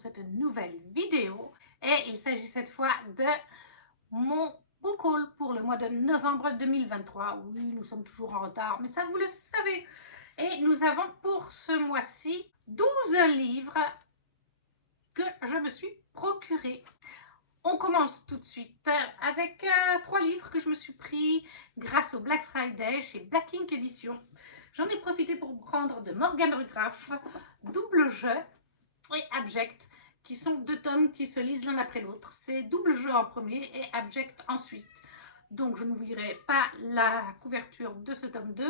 cette nouvelle vidéo. Et il s'agit cette fois de mon book haul pour le mois de novembre 2023. Oui, nous sommes toujours en retard, mais ça vous le savez. Et nous avons pour ce mois-ci 12 livres que je me suis procurés. On commence tout de suite avec 3 livres que je me suis pris grâce au Black Friday chez Black Ink Edition. J'en ai profité pour prendre de Morgan Le Graff, Double Jeu et Abject, qui sont 2 tomes qui se lisent l'un après l'autre. C'est Double Jeu en premier et Abject ensuite. Donc je n'oublierai pas la couverture de ce tome 2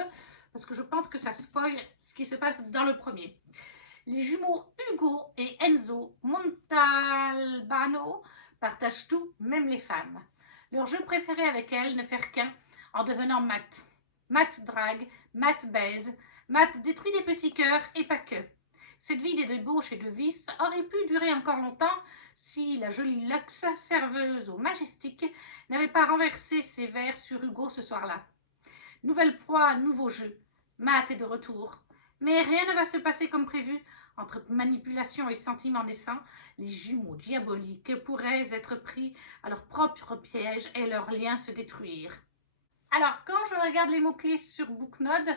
parce que je pense que ça spoil ce qui se passe dans le premier. Les jumeaux Hugo et Enzo Montalbano partagent tout, même les femmes. Leur jeu préféré avec elles, ne faire qu'un, en devenant Matt. Matt drague, Matt baise, Matt détruit des petits cœurs et pas que. Cette vie de débauche et de vice aurait pu durer encore longtemps si la jolie Lux, serveuse au Majestic, n'avait pas renversé ses verres sur Hugo ce soir-là. Nouvelle proie, nouveau jeu. Matt est de retour. Mais rien ne va se passer comme prévu. Entre manipulation et sentiments naissants, les jumeaux diaboliques pourraient être pris à leur propre piège et leurs liens se détruire. Alors, quand je regarde les mots-clés sur Booknode,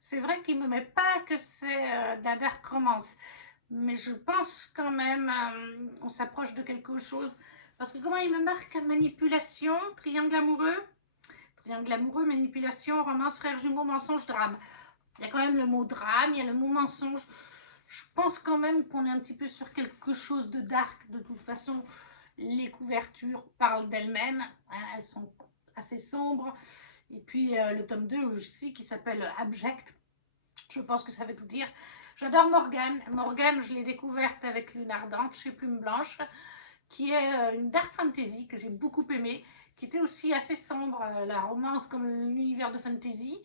c'est vrai qu'il ne me met pas que c'est de la dark romance. Mais je pense quand même qu'on s'approche de quelque chose. Parce que comment il me marque manipulation, triangle amoureux, manipulation, romance, frères jumeaux, mensonge, drame. Il y a quand même le mot drame, il y a le mot mensonge. Je pense quand même qu'on est un petit peu sur quelque chose de dark. De toute façon, les couvertures parlent d'elles-mêmes. Hein, elles sont assez sombres. Et puis le tome 2 aussi qui s'appelle Abject. Je pense que ça veut tout dire. J'adore Morgane. Morgane, je l'ai découverte avec Lune Ardente chez Plume Blanche, qui est une dark fantasy que j'ai beaucoup aimée, qui était aussi assez sombre, la romance comme l'univers de fantasy.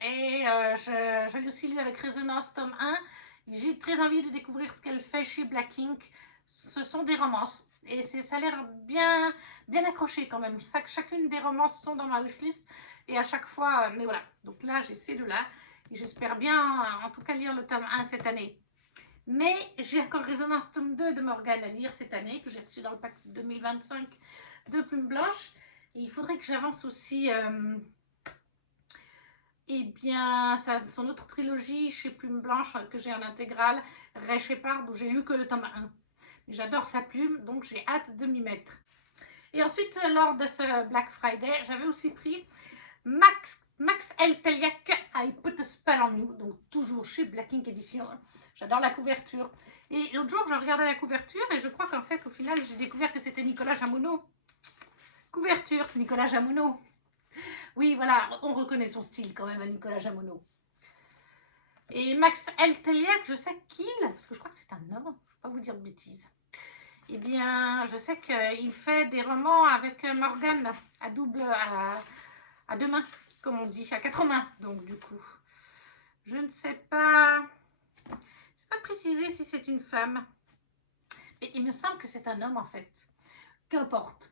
Et je l'ai aussi lu avec Résonance tome 1. J'ai très envie de découvrir ce qu'elle fait chez Black Ink. Ce sont des romances. Et ça a l'air bien accroché quand même. Chacune des romances sont dans ma wishlist. Et à chaque fois, mais voilà. Donc là, j'ai ces deux-là. Et j'espère bien, en tout cas, lire le tome 1 cette année. Mais j'ai encore Résonance tome 2 de Morgane à lire cette année, que j'ai reçu dans le pack 2025 de Plume Blanche. Et il faudrait que j'avance aussi... eh bien, son autre trilogie chez Plume Blanche que j'ai en intégrale, Ray Shepard, où j'ai lu que le tome 1. J'adore sa plume, donc j'ai hâte de m'y mettre. Et ensuite, lors de ce Black Friday, j'avais aussi pris Max L. Teliak, I Put a Spell on You, donc toujours chez Black Ink Edition. J'adore la couverture. Et l'autre jour, je regardais la couverture et je crois qu'en fait, au final, j'ai découvert que c'était Nicolas Jamono. Couverture, Nicolas Jamono. Oui, voilà, on reconnaît son style quand même à Nicolas Jamono. Et Max L. Teliak, je sais qu'il, parce que je crois que c'est un homme, je ne vais pas vous dire de bêtises. Eh bien, je sais qu'il fait des romans avec Morgane à à 2 mains, comme on dit, à 4 mains. Donc du coup, je ne sais pas, c'est pas précisé si c'est une femme. Mais il me semble que c'est un homme en fait. Qu'importe.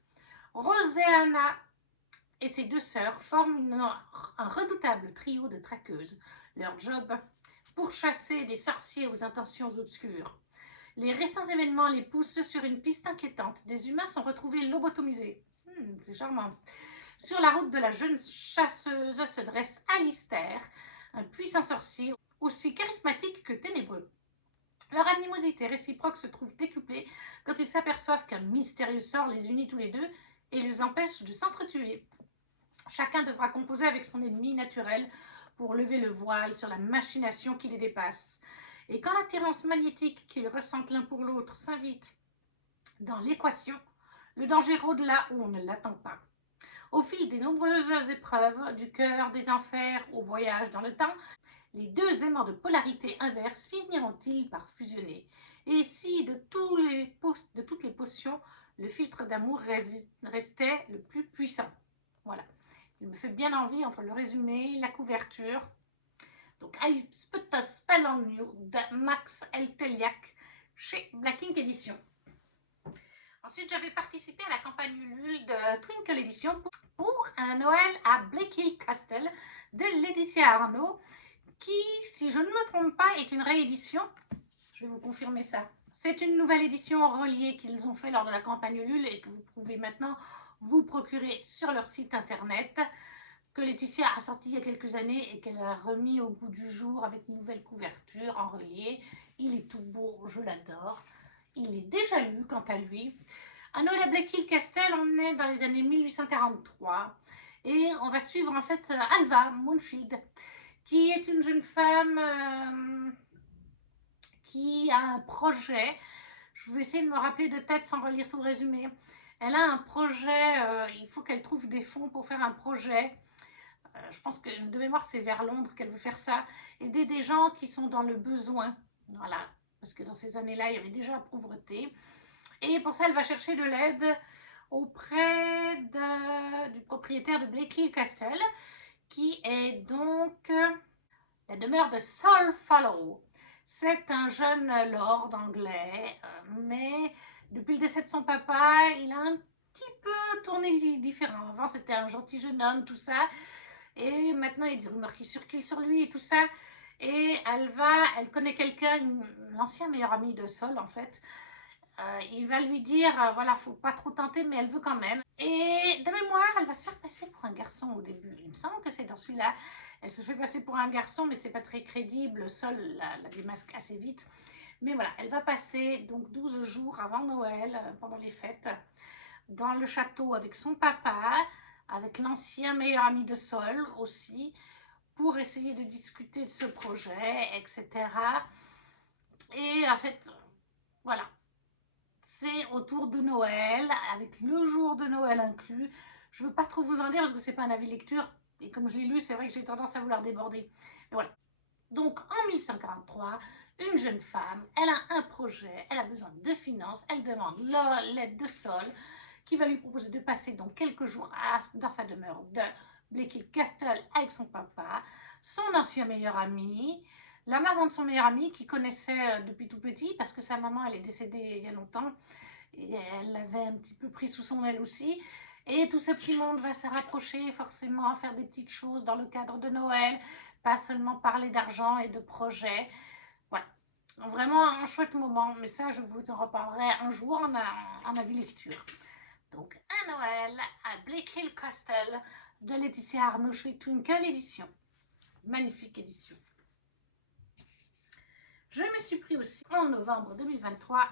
Roséana et ses 2 sœurs forment un redoutable trio de traqueuses. Leur job, pourchasser des sorciers aux intentions obscures. Les récents événements les poussent sur une piste inquiétante. Des humains sont retrouvés lobotomisés. C'est charmant. Sur la route de la jeune chasseuse se dresse Alistair, un puissant sorcier aussi charismatique que ténébreux. Leur animosité réciproque se trouve décuplée quand ils s'aperçoivent qu'un mystérieux sort les unit tous les deux et les empêche de s'entretuer. Chacun devra composer avec son ennemi naturel pour lever le voile sur la machination qui les dépasse. Et quand l'attirance magnétique qu'ils ressentent l'un pour l'autre s'invite dans l'équation, le danger rôde là où on ne l'attend pas. Au fil des nombreuses épreuves, du cœur, des enfers, au voyage dans le temps, les 2 aimants de polarité inverse finiront-ils par fusionner? Et si de toutes les potions, le filtre d'amour restait le plus puissant? Voilà. Il me fait bien envie entre le résumé, la couverture. Donc, I Put a Spell on You de Max L. Teliak chez Black Ink Edition. Ensuite, j'avais participé à la campagne Ulule de Twinkle Edition pour un Noël à Blake Hill Castle de Laetitia Arnaud, qui, si je ne me trompe pas, est une réédition. Je vais vous confirmer ça C'est une nouvelle édition reliée qu'ils ont fait lors de la campagne Ulule et que vous pouvez maintenant vous procurer sur leur site internet, que Laetitia a sorti il y a quelques années et qu'elle a remis au goût du jour avec une nouvelle couverture en relié. Il est tout beau, je l'adore. Il est déjà lu quant à lui. À Noël à Blackhill-Castel, on est dans les années 1843 et on va suivre en fait Alva Moonfield, qui est une jeune femme qui a un projet. Je vais essayer de me rappeler de tête sans relire tout le résumé. Elle a un projet, il faut qu'elle trouve des fonds pour faire un projet. Je pense que de mémoire, c'est vers Londres qu'elle veut faire ça. Aider des gens qui sont dans le besoin. Voilà, parce que dans ces années-là, il y avait déjà la pauvreté. Et pour ça, elle va chercher de l'aide auprès du propriétaire de Blackhill-Castle, qui est donc la demeure de Solfallow. C'est un jeune lord anglais, mais depuis le décès de son papa, il a un petit peu tourné différent. Avant, c'était un gentil jeune homme, tout ça. Et maintenant, il y a des rumeurs qui circulent sur lui et tout ça. Et elle connaît quelqu'un, l'ancien meilleur ami de Sol, en fait. Il va lui dire, voilà, faut pas trop tenter, mais elle veut quand même. Et de mémoire, elle va se faire passer pour un garçon au début. Il me semble que c'est dans celui-là. Elle se fait passer pour un garçon, mais c'est pas très crédible. Sol la démasque assez vite. Mais voilà, elle va passer donc 12 jours avant Noël, pendant les fêtes, dans le château avec son papa, avec l'ancien meilleur ami de Sol aussi, pour essayer de discuter de ce projet, etc. Et en fait, voilà. C'est autour de Noël, avec le jour de Noël inclus. Je ne veux pas trop vous en dire parce que c'est pas un avis lecture. Et comme je l'ai lu, c'est vrai que j'ai tendance à vouloir déborder. Mais voilà. Donc en 1943, une jeune femme, elle a un projet, elle a besoin de finances, elle demande l'aide de Sol, qui va lui proposer de passer donc quelques jours dans sa demeure de Blackhill-Castle avec son papa, son ancien meilleur ami, la maman de son meilleur ami qui connaissait depuis tout petit parce que sa maman elle est décédée il y a longtemps et elle l'avait un petit peu pris sous son aile aussi. Et tout ce petit monde va se rapprocher forcément à faire des petites choses dans le cadre de Noël, pas seulement parler d'argent et de projets. Voilà, vraiment un chouette moment, mais ça je vous en reparlerai un jour en avis lecture. Donc un Noël à Blackhill-Castle de Laetitia Arnaud, Twinkle édition. Magnifique édition. Je me suis pris aussi en novembre 2023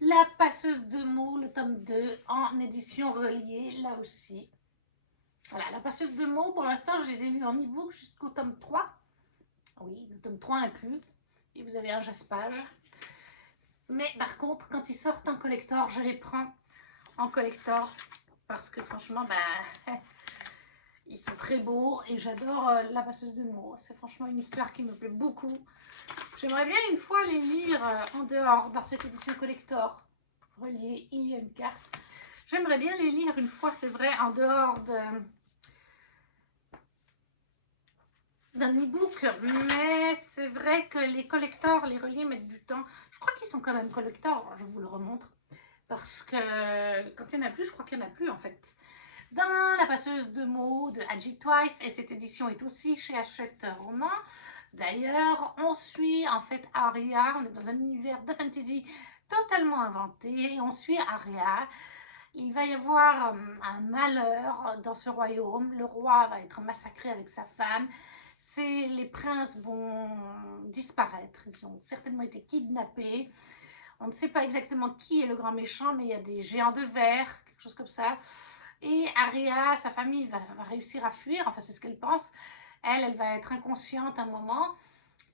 La passeuse de mots, le tome 2 en édition reliée, là aussi. Voilà, La passeuse de mots, pour l'instant, je les ai lus en e-book jusqu'au tome 3. Oui, le tome 3 inclus. Et vous avez un jaspage. Mais par contre, quand ils sortent en collector, je les prends en collector. Parce que franchement, ils sont très beaux. Et j'adore La passeuse de mots. C'est franchement une histoire qui me plaît beaucoup. J'aimerais bien une fois les lire en dehors, dans cette édition collector reliée, il y a une carte. J'aimerais bien les lire une fois, c'est vrai, en dehors d'un e-book, mais c'est vrai que les collectors, les reliés mettent du temps. Je crois qu'ils sont quand même collectors, je vous le remontre, parce que quand il n'y en a plus, je crois qu'il n'y en a plus en fait. Dans La passeuse de mots de Agit Twice, et cette édition est aussi chez Hachette Roman. D'ailleurs, on suit en fait Aria, on est dans un univers de fantasy totalement inventé, on suit Aria. Il va y avoir un malheur dans ce royaume, le roi va être massacré avec sa femme, les princes vont disparaître, ils ont certainement été kidnappés. On ne sait pas exactement qui est le grand méchant, mais il y a des géants de verre, quelque chose comme ça. Et Aria, sa famille va réussir à fuir, enfin c'est ce qu'elle pense. Elle va être inconsciente un moment.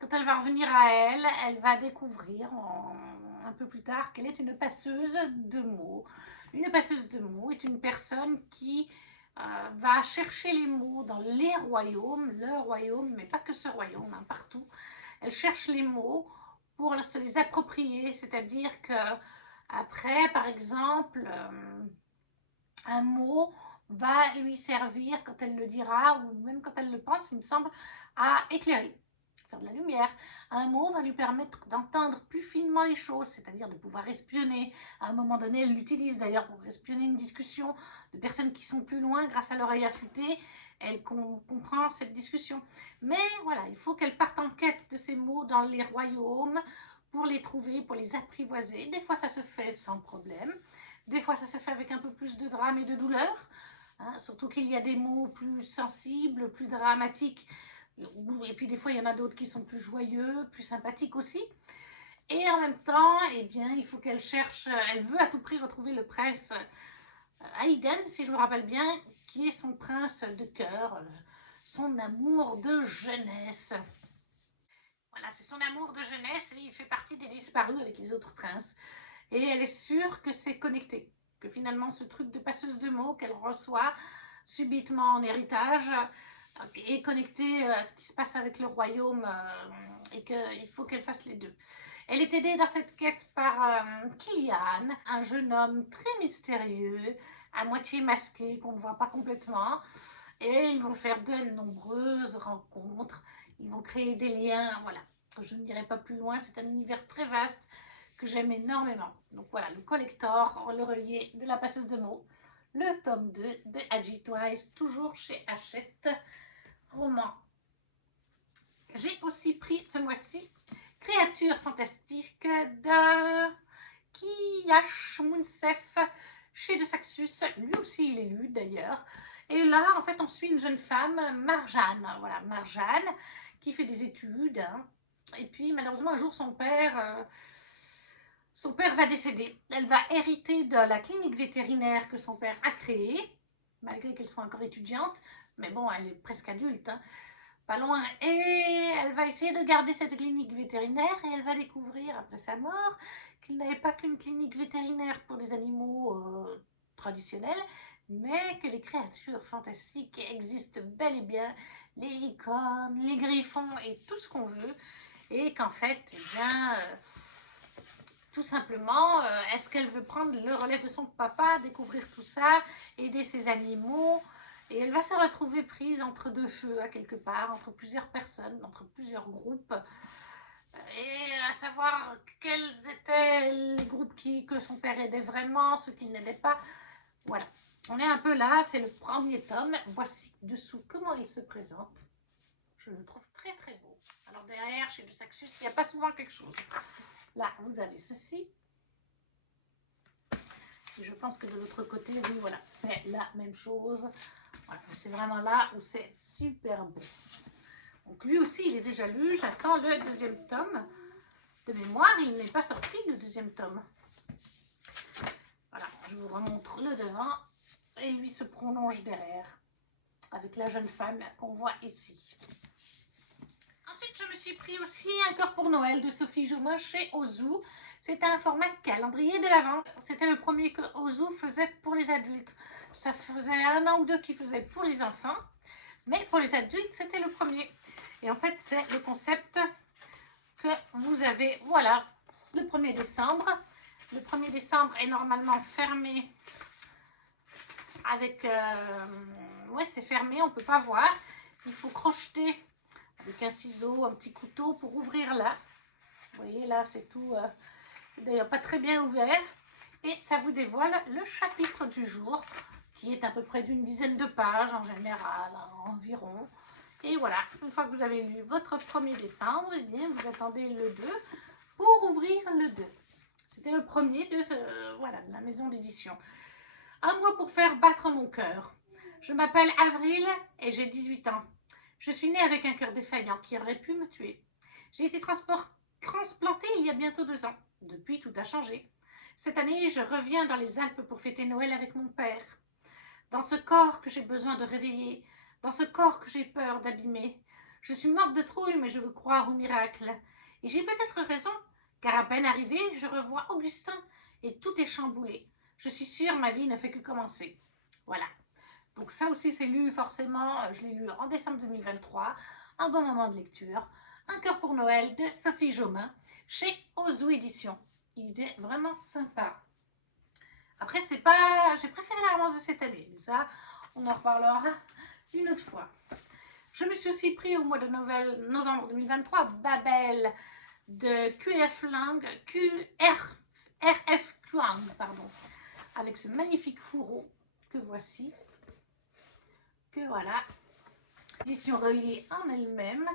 Quand elle va revenir à elle, elle va découvrir un peu plus tard qu'elle est une passeuse de mots. Une passeuse de mots est une personne qui va chercher les mots dans les royaumes, le royaume, mais pas que ce royaume, hein, partout. Elle cherche les mots pour se les approprier, c'est-à-dire que après, par exemple, un mot va lui servir quand elle le dira, ou même quand elle le pense, il me semble, à éclairer, faire de la lumière. Un mot va lui permettre d'entendre plus finement les choses, c'est-à-dire de pouvoir espionner. À un moment donné, elle l'utilise d'ailleurs pour espionner une discussion de personnes qui sont plus loin grâce à l'oreille affûtée. Elle comprend cette discussion. Mais voilà, il faut qu'elle parte en quête de ces mots dans les royaumes pour les trouver, pour les apprivoiser. Des fois, ça se fait sans problème. Des fois, ça se fait avec un peu plus de drame et de douleur. Hein, surtout qu'il y a des mots plus sensibles, plus dramatiques. Et puis, des fois, il y en a d'autres qui sont plus joyeux, plus sympathiques aussi. Et en même temps, eh bien, il faut qu'elle cherche, elle veut à tout prix retrouver le prince Hayden, si je me rappelle bien, qui est son prince de cœur, son amour de jeunesse. Voilà, c'est son amour de jeunesse et il fait partie des disparus avec les autres princes. Et elle est sûre que c'est connecté, que finalement ce truc de passeuse de mots qu'elle reçoit subitement en héritage est connecté à ce qui se passe avec le royaume et qu'il faut qu'elle fasse les deux. Elle est aidée dans cette quête par Killian, un jeune homme très mystérieux, à moitié masqué, qu'on ne voit pas complètement. Et ils vont faire de nombreuses rencontres, ils vont créer des liens, voilà. Je ne dirai pas plus loin, c'est un univers très vaste que j'aime énormément. Donc voilà, le collector, le relié de la passeuse de mots, le tome 2 de Agi Twice, toujours chez Hachette Roman. J'ai aussi pris ce mois-ci Créatures fantastiques de Kiyash Mounsef chez De Saxus. Lui aussi, il est lu d'ailleurs. Et là, en fait, on suit une jeune femme, Marjane. Voilà, Marjane, qui fait des études. Hein. Et puis, malheureusement, un jour, son père va décéder. Elle va hériter de la clinique vétérinaire que son père a créée, malgré qu'elle soit encore étudiante. Mais bon, elle est presque adulte. Hein. Pas loin, et elle va essayer de garder cette clinique vétérinaire et elle va découvrir après sa mort qu'il n'avait pas qu'une clinique vétérinaire pour des animaux traditionnels, mais que les créatures fantastiques existent bel et bien, les licornes, les griffons et tout ce qu'on veut, et qu'en fait, eh bien, tout simplement, est-ce qu'elle veut prendre le relais de son papa, découvrir tout ça, aider ses animaux? Et elle va se retrouver prise entre deux feux, à quelque part, entre plusieurs personnes, entre plusieurs groupes. Et à savoir quels étaient les groupes que son père aidait vraiment, ceux qui n'aidaient pas. Voilà, on est un peu là, c'est le premier tome. Voici dessous comment il se présente. Je le trouve très très beau. Alors derrière, chez De Saxus, il n'y a pas souvent quelque chose. Là, vous avez ceci. Et je pense que de l'autre côté, oui, voilà, c'est la même chose. Voilà, c'est vraiment là où c'est super beau. Donc lui aussi, il est déjà lu. J'attends le deuxième tome. De mémoire, il n'est pas sorti, le deuxième tome. Voilà, je vous remontre le devant. Et lui se prolonge derrière, avec la jeune femme qu'on voit ici. Ensuite, je me suis pris aussi Un cœur pour Noël de Sophie Jomain chez Ozu. C'est un format calendrier de l'Avent. C'était le premier que Ozu faisait pour les adultes. Ça faisait 1 an ou 2 qu'il faisait pour les enfants. Mais pour les adultes, c'était le premier. Et en fait, c'est le concept que vous avez, voilà, le 1er décembre. Le 1er décembre est normalement fermé avec... ouais, c'est fermé, on ne peut pas voir. Il faut crocheter avec un ciseau, un petit couteau pour ouvrir là. Vous voyez, là, c'est tout... c'est d'ailleurs pas très bien ouvert. Et ça vous dévoile le chapitre du jour, qui est à peu près d'une dizaine de pages en général, environ. Et voilà, une fois que vous avez lu votre 1er décembre, eh bien, vous attendez le 2 pour ouvrir le 2. C'était le premier de, voilà, de la maison d'édition. Un mois pour faire battre mon cœur. Je m'appelle Avril et j'ai 18 ans. Je suis née avec un cœur défaillant qui aurait pu me tuer. J'ai été transplantée il y a bientôt 2 ans. Depuis, tout a changé. Cette année, je reviens dans les Alpes pour fêter Noël avec mon père. Dans ce corps que j'ai besoin de réveiller, dans ce corps que j'ai peur d'abîmer. Je suis morte de trouille, mais je veux croire au miracle. Et j'ai peut-être raison, car à peine arrivée, je revois Augustin et tout est chamboulé. Je suis sûre, ma vie ne fait que commencer. Voilà. Donc ça aussi, c'est lu forcément, je l'ai lu en décembre 2023, un bon moment de lecture. Un cœur pour Noël de Sophie Jomain, chez Ozu Éditions. Il est vraiment sympa. Après, c'est pas... J'ai préféré la romance de cette année, mais ça, on en reparlera une autre fois. Je me suis aussi pris au mois de novembre 2023 Babel de RF Kuang, pardon, avec ce magnifique fourreau que voici, que voilà, édition reliée en elle-même.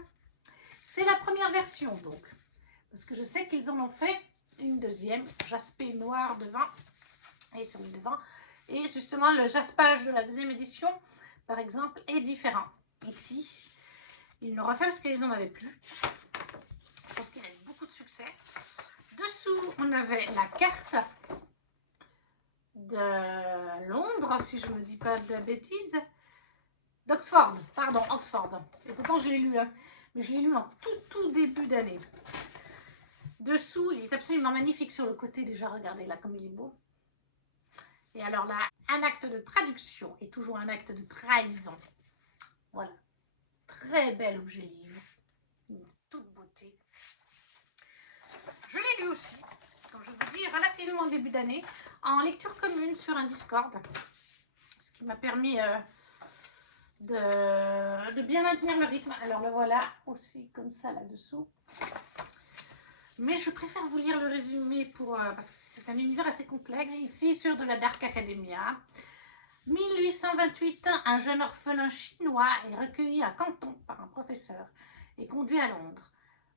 C'est la première version donc. parce que je sais qu'ils en ont fait une deuxième, jaspé noir devant et sur le devant. Et justement, le jaspage de la deuxième édition, par exemple, est différent. Ici, ils l'ont refait parce qu'ils n'en avaient plus. Je pense qu'il a eu beaucoup de succès. Dessous, on avait la carte de Londres, si je ne me dis pas de bêtises. D'Oxford, pardon, Oxford. Et pourtant, je l'ai lu, hein, mais je l'ai lu en tout début d'année. Dessous, il est absolument magnifique sur le côté déjà. Regardez là comme il est beau. Et alors là, un acte de traduction et toujours un acte de trahison. Voilà. Très bel objet livre. Toute beauté. Je l'ai lu aussi, comme je vous dis, relativement au début d'année, en lecture commune sur un Discord. Ce qui m'a permis de bien maintenir le rythme. Alors le voilà aussi comme ça là-dessous. Mais je préfère vous lire le résumé parce que c'est un univers assez complexe. Ici, sur de la Dark Academia. 1828, un jeune orphelin chinois est recueilli à Canton par un professeur et conduit à Londres.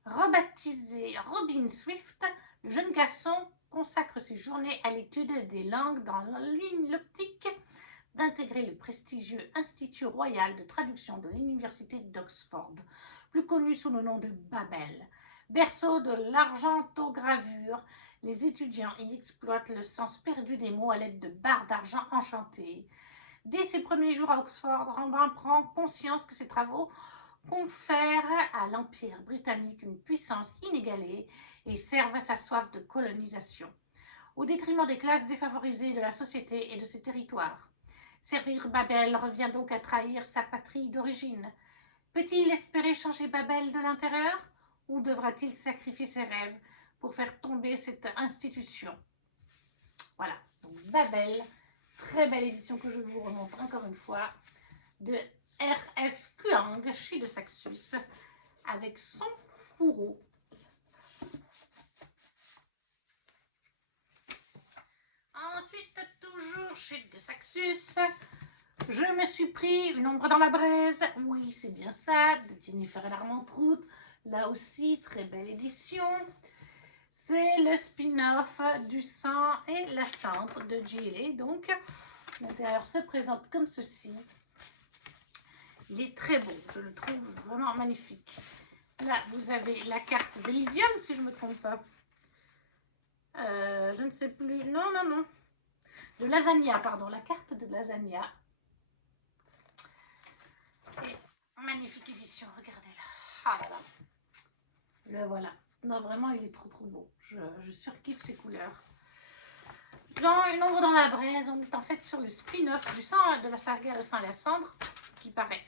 Rebaptisé Robin Swift, le jeune garçon consacre ses journées à l'étude des langues dans l'optique d'intégrer le prestigieux Institut royal de traduction de l'université d'Oxford, plus connu sous le nom de Babel. Berceau de l'argentogravure, les étudiants y exploitent le sens perdu des mots à l'aide de barres d'argent enchantées. Dès ses premiers jours à Oxford, Rembrandt prend conscience que ses travaux confèrent à l'Empire britannique une puissance inégalée et servent à sa soif de colonisation, au détriment des classes défavorisées de la société et de ses territoires. Servir Babel revient donc à trahir sa patrie d'origine. Peut-il espérer changer Babel de l'intérieur ou devra-t-il sacrifier ses rêves pour faire tomber cette institution? Voilà, donc Babel, très belle édition que je vous remontre encore une fois, de R.F. Kuang chez De Saxus, avec son fourreau. Ensuite, toujours chez De Saxus, je me suis pris Une ombre dans la braise. Oui, c'est bien ça, de Jennifer Larmentrout. Là aussi, très belle édition. C'est le spin-off du sang et la cendre de J.L.A. Donc, l'intérieur se présente comme ceci. Il est très beau, je le trouve vraiment magnifique. Là, vous avez la carte d'Elysium, si je ne me trompe pas. Je ne sais plus. Non. De Lasagna, pardon. La carte de Lasagna. Et magnifique édition, regardez-la. Ah là là. Le voilà. Non, vraiment, il est trop beau. Je surkiffe ces couleurs. Dans Une ombre dans la braise, on est en fait sur le spin-off du sang de la saga Le sang et la cendre, qui paraît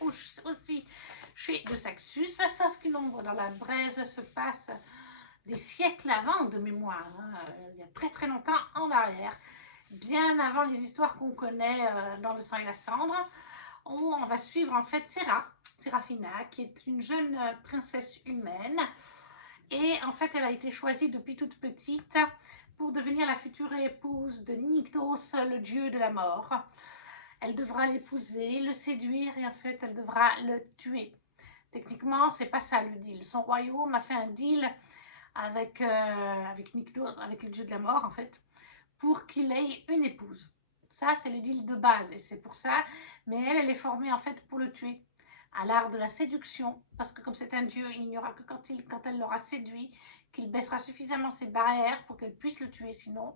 aussi chez De Saxus, sauf qu'Une ombre dans la braise se passe des siècles avant de mémoire, hein, il y a très longtemps en arrière, bien avant les histoires qu'on connaît dans Le sang et la cendre. On va suivre en fait Séraphina, qui est une jeune princesse humaine. Et en fait, elle a été choisie depuis toute petite pour devenir la future épouse de Nyktos, le dieu de la mort. Elle devra l'épouser, le séduire et en fait, elle devra le tuer. Techniquement, c'est pas ça le deal. Son royaume a fait un deal avec Nyktos, avec le dieu de la mort en fait, pour qu'il ait une épouse. Ça, c'est le deal de base et c'est pour ça. Mais elle est formée en fait pour le tuer, à l'art de la séduction, parce que comme c'est un dieu, il n'y aura que quand elle l'aura séduit qu'il baissera suffisamment ses barrières pour qu'elle puisse le tuer. Sinon,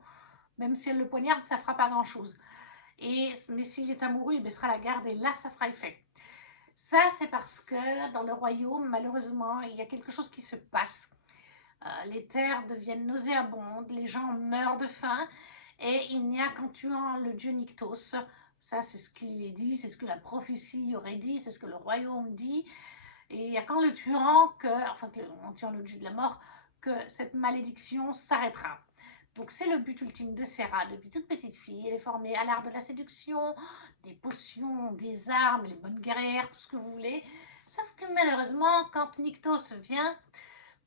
même si elle le poignarde, ça ne fera pas grand-chose. Mais s'il est amoureux, il baissera la garde et là, ça fera effet. Ça, c'est parce que dans le royaume, malheureusement, il y a quelque chose qui se passe. Les terres deviennent nauséabondes, les gens meurent de faim, et il n'y a qu'en tuant le dieu Nyktos, ça c'est ce qu'il est dit, c'est ce que la prophétie aurait dit, c'est ce que le royaume dit, et il n'y a qu'en le tuant, en tuant le dieu de la mort, que cette malédiction s'arrêtera. Donc c'est le but ultime de Serra depuis toute petite fille. Elle est formée à l'art de la séduction, des potions, des armes, les bonnes guerrières, tout ce que vous voulez. Sauf que malheureusement, quand Nyktos vient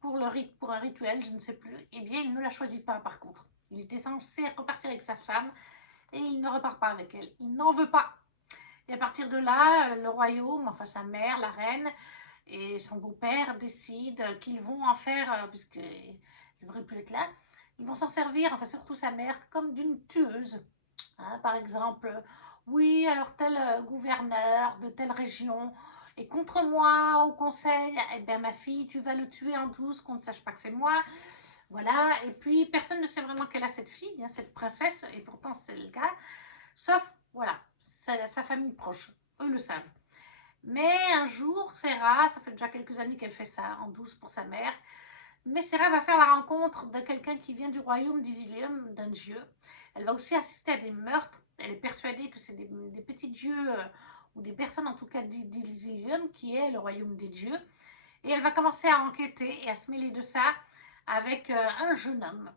pour un rituel, je ne sais plus, eh bien il ne la choisit pas par contre. Il était censé repartir avec sa femme et il ne repart pas avec elle. Il n'en veut pas. Et à partir de là, le royaume, enfin sa mère, la reine, Et son beau-père décide qu'ils vont en faire, puisqu'il ne devrait plus être là, ils vont s'en servir, enfin surtout sa mère, comme d'une tueuse. Hein, par exemple, oui, alors tel gouverneur de telle région est contre moi au conseil, eh bien ma fille, tu vas le tuer en douce, qu'on ne sache pas que c'est moi. Voilà, et puis personne ne sait vraiment qu'elle a cette fille, hein, cette princesse, et pourtant c'est le cas, sauf, voilà, sa famille proche, eux le savent. Mais un jour, Sarah, ça fait déjà quelques années qu'elle fait ça, en douce pour sa mère, mais Sarah va faire la rencontre de quelqu'un qui vient du royaume d'Isilium, d'un dieu. Elle va aussi assister à des meurtres. Elle est persuadée que c'est des petits dieux, ou des personnes en tout cas d'Isilium, qui est le royaume des dieux. Et elle va commencer à enquêter et à se mêler de ça avec un jeune homme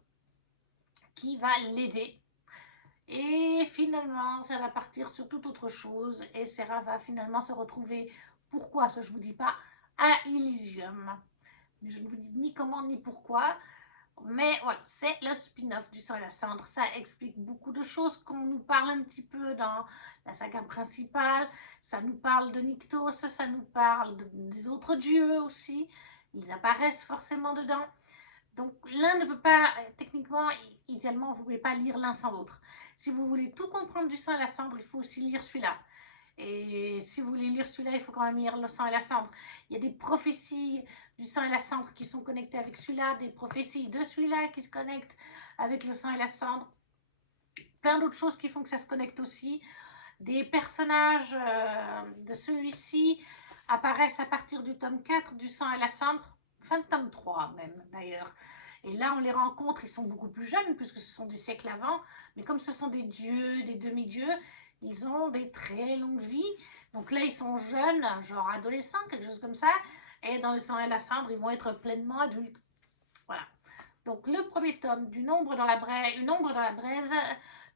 qui va l'aider. Et finalement, ça va partir sur toute autre chose. Et Sarah va finalement se retrouver, pourquoi, ça je ne vous dis pas, à Elysium. Mais je ne vous dis ni comment ni pourquoi. Mais voilà, c'est le spin-off du sang et la cendre. Ça explique beaucoup de choses qu'on nous parle un petit peu dans la saga principale. Ça nous parle de Nyctos, ça nous parle des autres dieux aussi. Ils apparaissent forcément dedans. Donc l'un ne peut pas, techniquement, idéalement, vous ne pouvez pas lire l'un sans l'autre. Si vous voulez tout comprendre du sang et la cendre, il faut aussi lire celui-là. Et si vous voulez lire celui-là, il faut quand même lire le sang et la cendre. Il y a des prophéties du sang et la cendre qui sont connectées avec celui-là, des prophéties de celui-là qui se connectent avec le sang et la cendre. Plein d'autres choses qui font que ça se connecte aussi. Des personnages de celui-ci apparaissent à partir du tome 4 du sang et la cendre, fin de tome 3 même d'ailleurs. Et là, on les rencontre, ils sont beaucoup plus jeunes, puisque ce sont des siècles avant. Mais comme ce sont des dieux, des demi-dieux, ils ont des très longues vies. Donc là, ils sont jeunes, genre adolescents, quelque chose comme ça. Et dans le sang et la cendre, ils vont être pleinement adultes. Voilà. Donc le premier tome, d'une ombre dans la braise, une ombre dans la braise.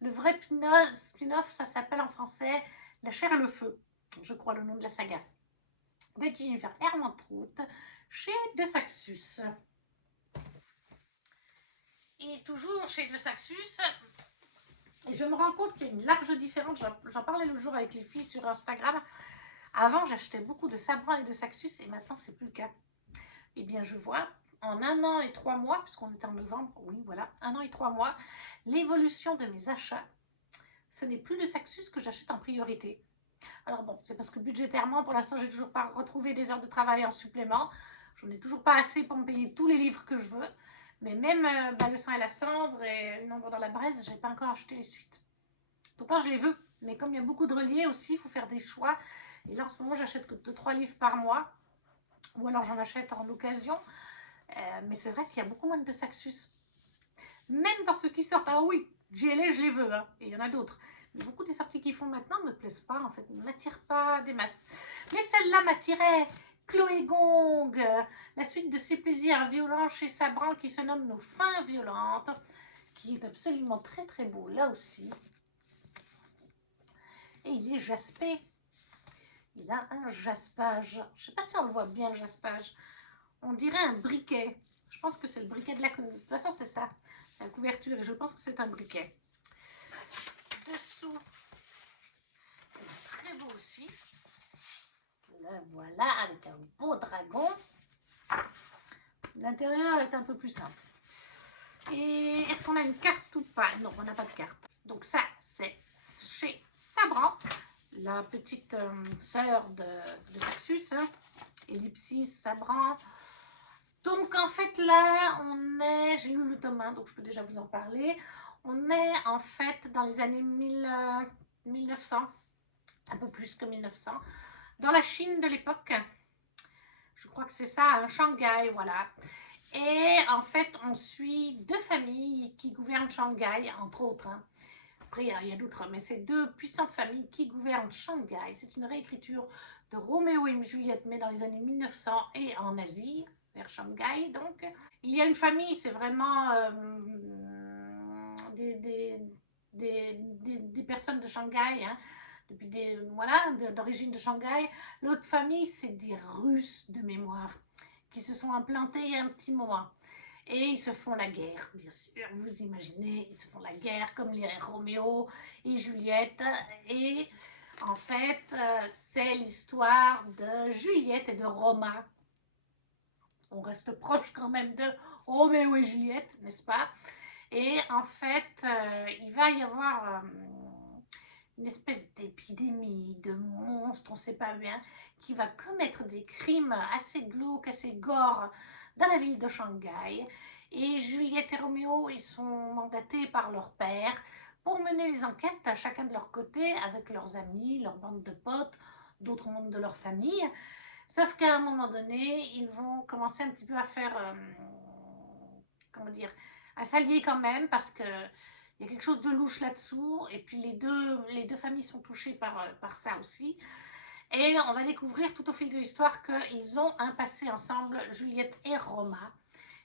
Le vrai spin-off, ça s'appelle en français La chair et le feu. Je crois le nom de la saga. De Jennifer Hermantrout, chez De Saxus. Et toujours chez De Saxus, et je me rends compte qu'il y a une large différence. J'en parlais l'autre jour avec les filles sur Instagram. Avant, j'achetais beaucoup de Sabran et de Saxus, et maintenant, c'est plus le cas. Eh bien, je vois, en 1 an et 3 mois, puisqu'on est en novembre, oui, voilà, 1 an et 3 mois, l'évolution de mes achats. Ce n'est plus de Saxus que j'achète en priorité. Alors bon, c'est parce que budgétairement, pour l'instant, j'ai toujours pas retrouvé des heures de travail en supplément. J'en ai toujours pas assez pour me payer tous les livres que je veux. Mais même Le sang et la cendre et Une ombre dans la braise, je n'ai pas encore acheté les suites. Pourtant, je les veux. Mais comme il y a beaucoup de reliés aussi, il faut faire des choix. Et là, en ce moment, j'achète que 2-3 livres par mois. Ou alors, j'en achète en occasion. Mais c'est vrai qu'il y a beaucoup moins de Saxus. Même dans ceux qui sortent. Alors oui, GLA, je les veux. Hein, et il y en a d'autres. Mais beaucoup des sorties qu'ils font maintenant ne me plaisent pas, en fait, ne m'attirent pas des masses. Mais celle-là m'attirait. Chloé Gong, la suite de ses plaisirs violents chez Sabran qui se nomme Nos fins violentes, qui est absolument très très beau là aussi. Et il est jaspé. Il a un jaspage. Je ne sais pas si on le voit bien, le jaspage. On dirait un briquet. Je pense que c'est le briquet de la... De toute façon, c'est ça, la couverture. Et je pense que c'est un briquet. Dessous, il est très beau aussi. Là, voilà, avec un beau dragon. L'intérieur est un peu plus simple. Et est-ce qu'on a une carte ou pas? Non, on n'a pas de carte. Donc ça, c'est chez Sabran, la petite sœur de Saxus, hein. Ellipsis, Sabran. Donc en fait là, on est, j'ai lu le tome 1, donc je peux déjà vous en parler. On est en fait dans les années 1900, un peu plus que 1900, dans la Chine de l'époque. Je crois que c'est ça, hein, Shanghai, voilà. Et en fait, on suit 2 familles qui gouvernent Shanghai, entre autres. Hein. Après, il y a d'autres, mais c'est 2 puissantes familles qui gouvernent Shanghai. C'est une réécriture de Roméo et Juliette, mais dans les années 1900 et en Asie, vers Shanghai. Donc, il y a une famille, c'est vraiment des personnes de Shanghai, hein, depuis voilà, d'origine de Shanghai. L'autre famille, c'est des Russes de mémoire qui se sont implantés il y a un petit moment. Et ils se font la guerre, bien sûr, vous imaginez, ils se font la guerre comme les Roméo et Juliette. Et En fait, c'est l'histoire de Juliette et de Romain. On reste proche quand même de Roméo et Juliette, n'est-ce pas? Et en fait, il va y avoir une espèce d'épidémie, de monstre, on ne sait pas bien, qui va commettre des crimes assez glauques, assez gore dans la ville de Shanghai. Et Juliette et Roméo, ils sont mandatés par leur père pour mener les enquêtes à chacun de leur côté avec leurs amis, leur bande de potes, d'autres membres de leur famille. Sauf qu'à un moment donné, ils vont commencer un petit peu à faire, comment dire, à s'allier quand même parce que il y a quelque chose de louche là-dessous. Et puis les deux familles sont touchées par ça aussi. Et on va découvrir tout au fil de l'histoire qu'ils ont un passé ensemble, Juliette et Romain.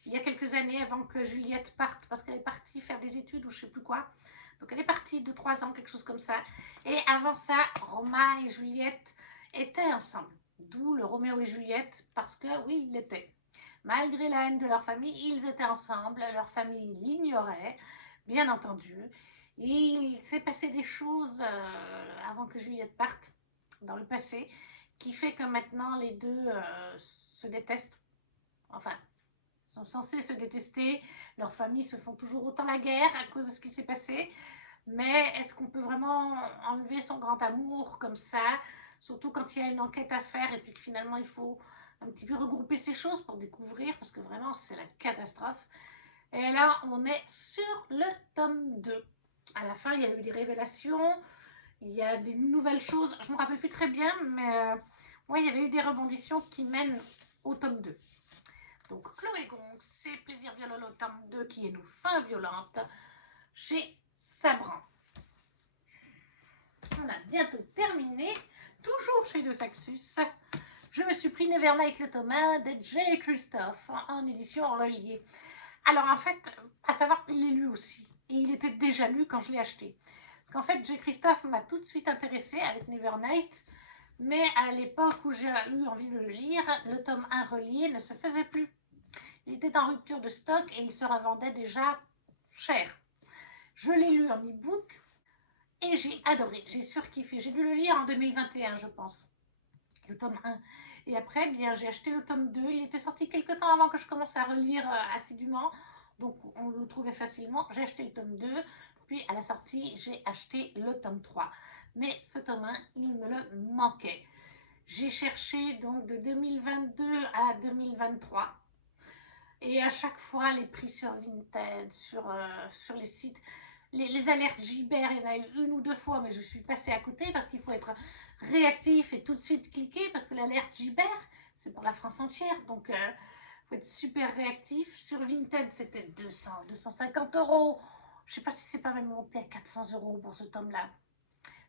Il y a quelques années avant que Juliette parte, parce qu'elle est partie faire des études ou je sais plus quoi. Donc elle est partie de 3 ans, quelque chose comme ça. Et avant ça, Romain et Juliette étaient ensemble. D'où le Roméo et Juliette, parce que oui, ils l'étaient. Malgré la haine de leur famille, ils étaient ensemble, leur famille l'ignorait, bien entendu. Et il s'est passé des choses avant que Juliette parte, dans le passé, qui fait que maintenant les deux se détestent. Enfin, sont censés se détester, leurs familles se font toujours autant la guerre à cause de ce qui s'est passé. Mais est-ce qu'on peut vraiment enlever son grand amour comme ça, surtout quand il y a une enquête à faire et puis que finalement il faut un petit peu regrouper ces choses pour découvrir, parce que vraiment c'est la catastrophe. Et là on est sur le tome 2. À la fin il y a eu des révélations, il y a des nouvelles choses, je ne me rappelle plus très bien, mais ouais, il y avait eu des rebondissements qui mènent au tome 2. Donc Chloé Gong, c'est Plaisir violent au tome 2 qui est nos fins violentes chez Sabran. On a bientôt terminé, toujours chez De Saxus. Je me suis pris Nevernight le tome 1 de J. Christophe en édition reliée. Alors en fait, à savoir, il est lu aussi. Et il était déjà lu quand je l'ai acheté. Parce qu'en fait, J. Christophe m'a tout de suite intéressée avec Nevernight. Mais à l'époque où j'ai eu envie de le lire, le tome 1 relié ne se faisait plus. Il était en rupture de stock et il se revendait déjà cher. Je l'ai lu en e-book et j'ai adoré, j'ai surkiffé. J'ai dû le lire en 2021, je pense, le tome 1. Et après, bien, j'ai acheté le tome 2. Il était sorti quelques temps avant que je commence à relire assidûment. Donc, on le trouvait facilement. J'ai acheté le tome 2. Puis, à la sortie, j'ai acheté le tome 3. Mais ce tome 1, il me le manquait. J'ai cherché donc de 2022 à 2023. Et à chaque fois, les prix sur Vinted, sur les sites, les alertes Gibert, il y en a eu une ou deux fois, mais je suis passée à côté parce qu'il faut être réactif et tout de suite cliquer parce que l'alerte Gibert, c'est pour la France entière. Donc, il faut être super réactif. Sur Vinted, c'était 200, 250 euros. Je ne sais pas si c'est pas même monté à 400 euros pour ce tome-là.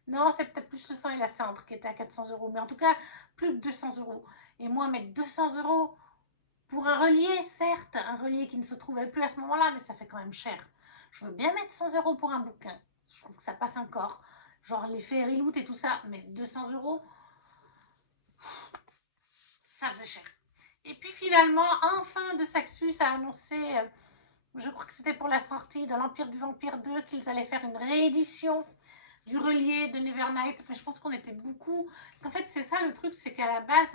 Non, c'est peut-être plus le sang et la cendre qui était à 400 euros. Mais en tout cas, plus de 200 euros. Et moi, mettre 200 euros pour un relié, certes, un relié qui ne se trouvait plus à ce moment-là, mais ça fait quand même cher. Je veux bien mettre 100 euros pour un bouquin. Je trouve que ça passe encore. Genre les Fairy Loot et tout ça, mais 200 euros, ça faisait cher. Et puis finalement, enfin, De Saxus a annoncé, je crois que c'était pour la sortie de l'Empire du Vampire 2, qu'ils allaient faire une réédition du relié de Nevernight. Mais je pense qu'on était beaucoup. En fait, c'est ça le truc, c'est qu'à la base,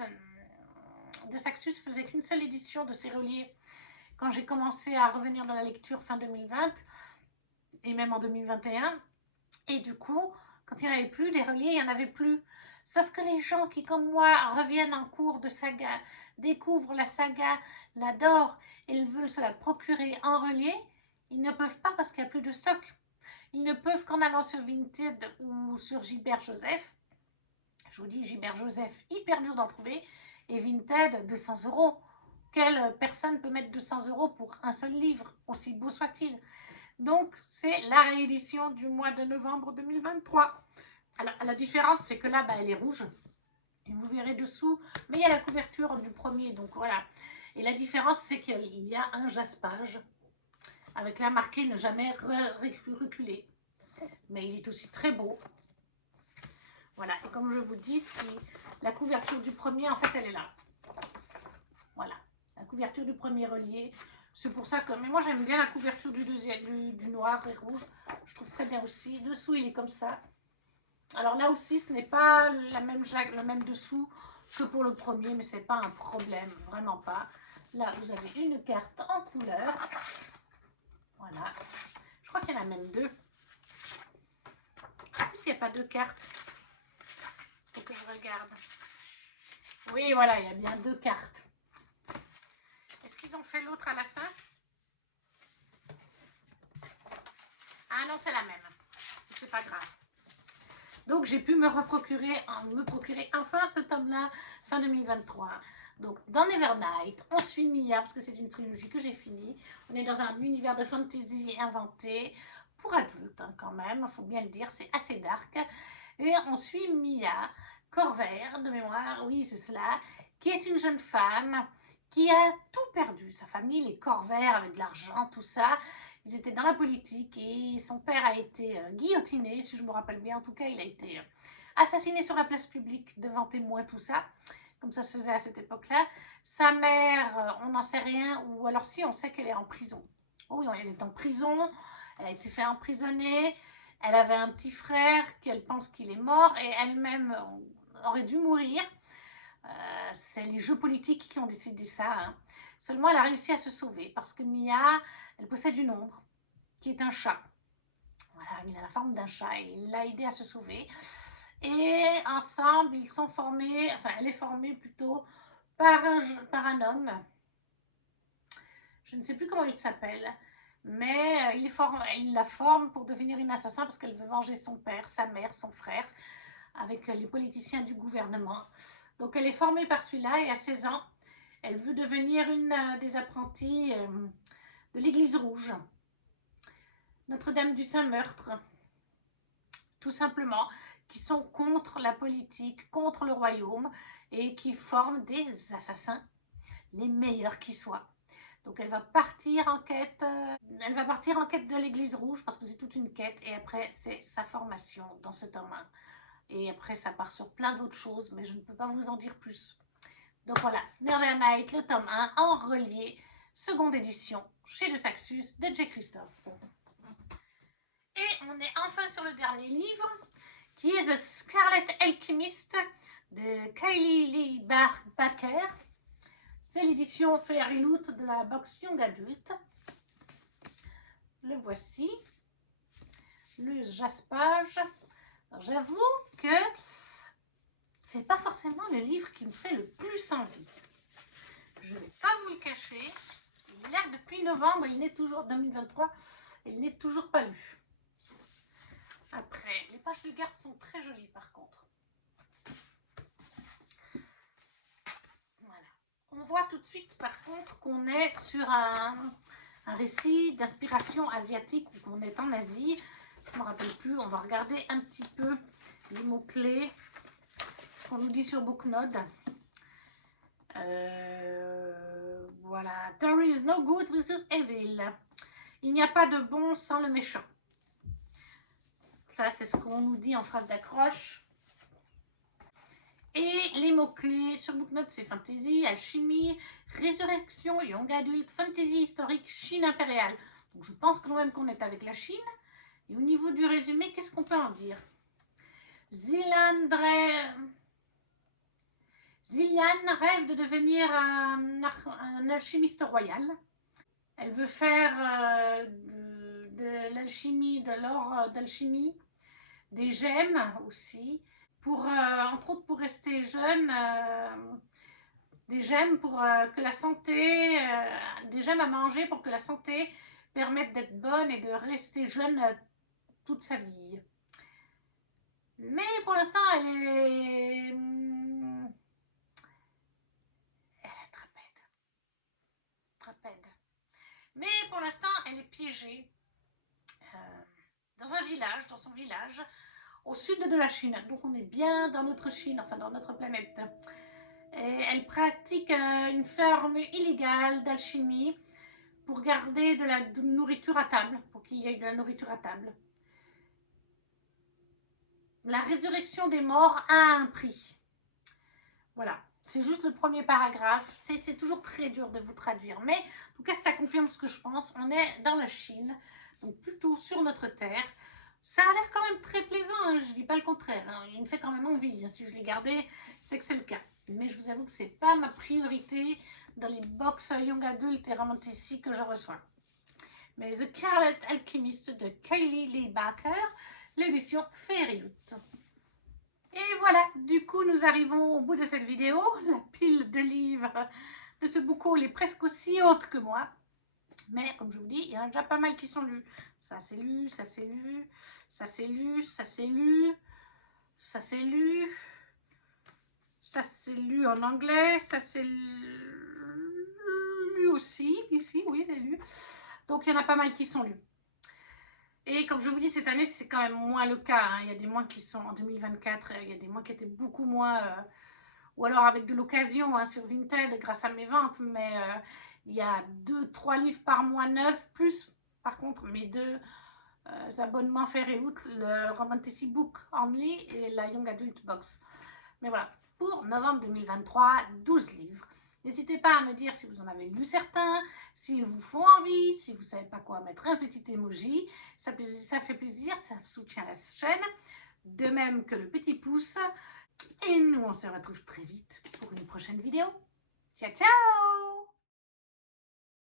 De Saxus faisait qu'une seule édition de ses reliés. Quand j'ai commencé à revenir dans la lecture fin 2020 et même en 2021. Et du coup, quand il n'y en avait plus, des reliés, il n'y en avait plus. Sauf que les gens qui, comme moi, reviennent en cours de saga, découvrent la saga, l'adorent et ils veulent se la procurer en relié, ils ne peuvent pas parce qu'il n'y a plus de stock. Ils ne peuvent qu'en allant sur Vinted ou sur Gilbert Joseph. Je vous dis, Gilbert Joseph, hyper dur d'en trouver. Et Vinted, 200 euros. Quelle personne peut mettre 200 euros pour un seul livre, aussi beau soit-il? Donc, c'est la réédition du mois de novembre 2023. Alors, la différence, c'est que là, elle est rouge. Et vous verrez dessous. Mais il y a la couverture du premier, donc voilà. Et la différence, c'est qu'il y a un jaspage avec la marquée ne jamais reculer. Mais il est aussi très beau. Voilà. Et comme je vous dis, la couverture du premier, en fait, elle est là. Voilà. La couverture du premier relié. C'est pour ça que... Mais moi, j'aime bien la couverture du deuxième, du noir et rouge. Je trouve très bien aussi. Dessous, il est comme ça. Alors là aussi, ce n'est pas le même dessous que pour le premier, mais c'est pas un problème, vraiment pas. Là, vous avez une carte en couleur. Voilà. Je crois qu'il y en a même deux. En plus, il n'y a pas deux cartes. Il faut que je regarde. Oui, voilà, il y a bien deux cartes. Est-ce qu'ils ont fait l'autre à la fin? Ah non, c'est la même. C'est pas grave. Donc, j'ai pu me procurer enfin ce tome-là, fin 2023. Donc, dans Nevernight, on suit Mia, parce que c'est une trilogie que j'ai finie. On est dans un univers de fantasy inventé, pour adultes hein, quand même, il faut bien le dire, c'est assez dark. Et on suit Mia, corps vert de mémoire, oui c'est cela, qui est une jeune femme qui a tout perdu. Sa famille, les corps verts avec de l'argent, tout ça. Ils étaient dans la politique et son père a été guillotiné, si je me rappelle bien. En tout cas, il a été assassiné sur la place publique devant témoins, tout ça. Comme ça se faisait à cette époque-là. Sa mère, on n'en sait rien, ou alors si, on sait qu'elle est en prison. Oh oui, elle est en prison, elle a été fait emprisonner, elle avait un petit frère qu'elle pense qu'il est mort et elle-même aurait dû mourir. C'est les jeux politiques qui ont décidé ça. Hein. Seulement, elle a réussi à se sauver parce que Mia, elle possède une ombre qui est un chat. Voilà, il a la forme d'un chat et il l'a aidé à se sauver. Et ensemble, ils sont formés, enfin, elle est formée plutôt par un homme. Je ne sais plus comment il s'appelle, mais il la forme pour devenir une assassin parce qu'elle veut venger son père, sa mère, son frère, avec les politiciens du gouvernement. Donc elle est formée par celui-là et à 16 ans, elle veut devenir une des apprenties de l'Église Rouge, Notre-Dame du Saint-Meurtre, tout simplement, qui sont contre la politique, contre le royaume et qui forment des assassins, les meilleurs qui soient. Donc elle va partir en quête, de l'Église Rouge parce que c'est toute une quête et après c'est sa formation dans ce tome 1. Et après ça part sur plein d'autres choses mais je ne peux pas vous en dire plus. Donc voilà, Nevernight, le tome 1 en relié, seconde édition chez De Saxus de J. Christophe. Et on est enfin sur le dernier livre qui est The Scarlet Alchemist de Kylie Lee Baker. C'est l'édition Fairy Loot de la box Young Adult. Le voici. Le jaspage. J'avoue que c'est pas forcément le livre qui me fait le plus envie. Je ne vais pas vous le cacher. Il est là depuis novembre, il n'est toujours 2023, il n'est toujours pas lu. Après, les pages de garde sont très jolies par contre. Voilà. On voit tout de suite par contre qu'on est sur un récit d'inspiration asiatique ou qu'on est en Asie. Je ne me rappelle plus, on va regarder un petit peu les mots-clés, ce qu'on nous dit sur Booknode. Voilà. There is no good without evil. Il n'y a pas de bon sans le méchant. Ça, c'est ce qu'on nous dit en phrase d'accroche. Et les mots-clés sur Booknode, c'est fantasy, alchimie, résurrection, young adult, fantasy historique, Chine impériale. Donc je pense quand même qu'on est avec la Chine. Et au niveau du résumé, qu'est-ce qu'on peut en dire? Zillian rêve de devenir un alchimiste royal. Elle veut faire de l'alchimie, de l'or d'alchimie, des gemmes aussi, pour, entre autres pour rester jeune, des gemmes pour que la santé, des gemmes à manger pour que la santé permette d'être bonne et de rester jeune toute sa vie. Mais pour l'instant, elle est trapède. Mais pour l'instant, elle est piégée dans un village, dans son village, au sud de la Chine. Donc on est bien dans notre Chine, enfin dans notre planète. Et elle pratique une ferme illégale d'alchimie pour garder de la nourriture à table, pour qu'il y ait de la nourriture à table. La résurrection des morts a un prix. Voilà, c'est juste le premier paragraphe. C'est toujours très dur de vous traduire, mais en tout cas, ça confirme ce que je pense. On est dans la Chine, donc plutôt sur notre terre. Ça a l'air quand même très plaisant, hein, je ne dis pas le contraire, hein, il me fait quand même envie, hein, si je l'ai gardé, c'est que c'est le cas. Mais je vous avoue que ce n'est pas ma priorité dans les box Young Adult et Romantici que je reçois. Mais The Scarlet Alchemist de Kylie Lee Baker, l'édition Fairyloot. Et voilà, du coup nous arrivons au bout de cette vidéo. La pile de livres de ce bouquin est presque aussi haute que moi. Mais comme je vous dis, il y en a déjà pas mal qui sont lus. Ça c'est lu, ça c'est lu, ça c'est lu, ça c'est lu, ça c'est lu, ça c'est lu en anglais, ça c'est lu aussi, ici, oui c'est lu. Donc il y en a pas mal qui sont lus. Et comme je vous dis, cette année, c'est quand même moins le cas. Hein. Il y a des mois qui sont en 2024, il y a des mois qui étaient beaucoup moins, ou alors avec de l'occasion hein, sur Vinted grâce à mes ventes. Mais il y a 2-3 livres par mois neufs, plus par contre mes deux abonnements Fairyloot, le Romantici Book Only et la Young Adult Box. Mais voilà, pour novembre 2023, 12 livres. N'hésitez pas à me dire si vous en avez lu certains, s'ils vous font envie, si vous ne savez pas quoi mettre un petit emoji. Ça fait plaisir, ça soutient la chaîne. De même que le petit pouce. Et nous, on se retrouve très vite pour une prochaine vidéo. Ciao, ciao!